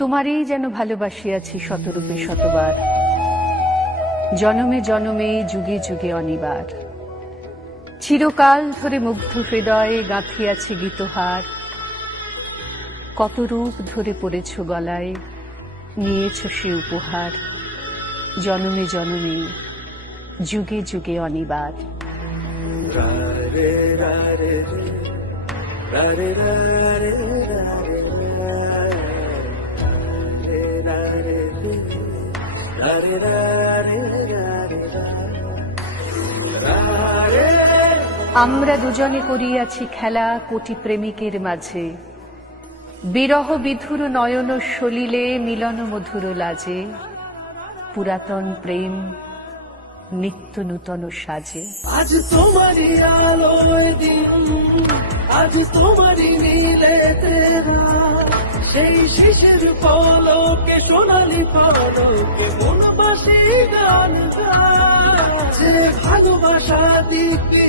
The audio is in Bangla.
তোমারই যেন ভালোবাসিয়াছি শতরূপে শতবার, জনমে জনমে যুগে যুগে অনিবার। চিরকাল ধরে মুগ্ধ হৃদয়ে গাঁথিয়াছি গীতহার, কত রূপ ধরে পড়েছ গলায়, নিয়েছ সে উপহার। জনমে জনমে যুগে যুগে অনিবার। আমরা দুজনে করিয়াছি খেলা কোটি প্রেমিকের মাঝে, বিরহ বিধুর নয়ন সলিলে মিলন মধুর লাজে। পুরাতন প্রেম নিত্য নূতন সাজে। আজ তোমারি আলোয় দিন, আজ তোমারি নীলে তেরা, সেই শিশির পলকে সোনালি পলকে মন বাসি গান গায়। যে ভালোবাসা দিকে